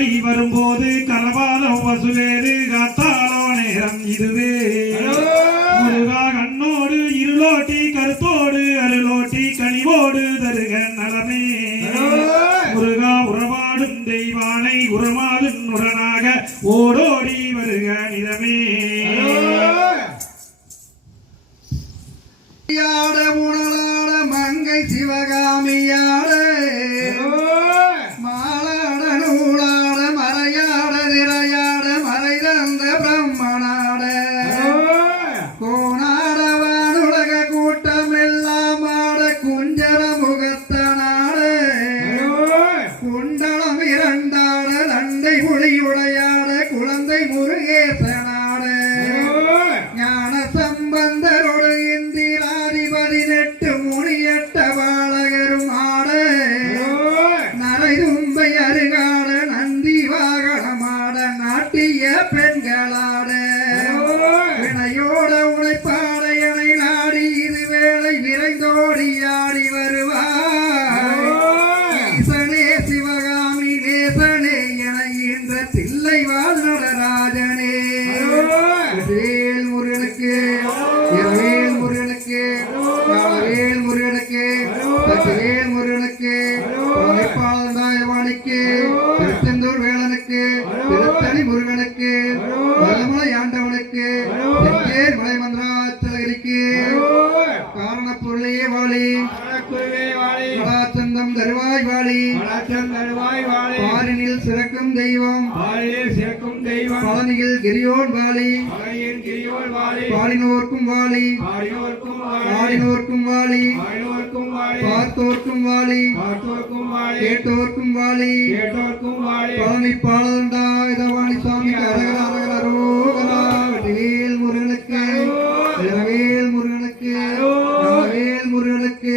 ஆடி வரும்போது கரபாலம் வசுவேறு காத்தாலோ நேரம் இதுவே முருகா கண்ணோடு இருளோட்டி கருத்தோடு அருளோட்டி கனிவோடு தருக நலமே முருகா உறவாடும் தெய்வானை உறவாடும் உடனாக ஓடோடி வருக நிலமே உணலாட மங்கை சிவகாமியாட மாலாட நூலாட மறையாட திரையாட மறை தந்த பிரம்மனாட கோணாட வானுலக கூட்டம் எல்லாம் ஆட குஞ்சர முகத்தனாட குண்டலம் இரண்டாட தண்டை புலியுடையாட குழந்தை முருகேசனாட ஞான சம்பந்தரோடு முனியட்ட பாலகரும் ஆட நரை தும்பை அருகாட நந்தி வாகனமாட நாட்டிய பெண்களாட வினையோட உழைப்பாட எனை நாடி இது வேளை விரைந்தோடி ஆடி வருவார் ஈசனே சிவகாமி நேசனே என என்ற தில்லை வாழ் நடராஜனே வேல் முருகனுக்கு இரவேல் முருகனுக்கு வேல் முருகனுக்கு வேல் முருகனுக்கு வாணிக்கு திருச்செந்தூர் வேலனுக்கு திருத்தணி முருகனுக்கு வல்லமலை ஆண்டவனுக்கு தெற்கேர் மலை மந்திராச்சலகிரிக்கு காரண பொருளையே வாழி கலாச்சந்தம் தருவாய் வாழி பாரினில் சிறக்கும் தெய்வம் பழனியில் கிரியோன் வாழி பாடினோர்க்கும் வாழி பாடினோர்க்கும் வாழி பார்த்தோர்க்கும் வாழி கேட்டோர்க்கும் வாழி பழனி பாலந்தா இதவாணி சுவாமி அரகர அரகர ரோகரா வேல் முருகனுக்கு வேல் முருகனுக்கு வேல் முருகனுக்கு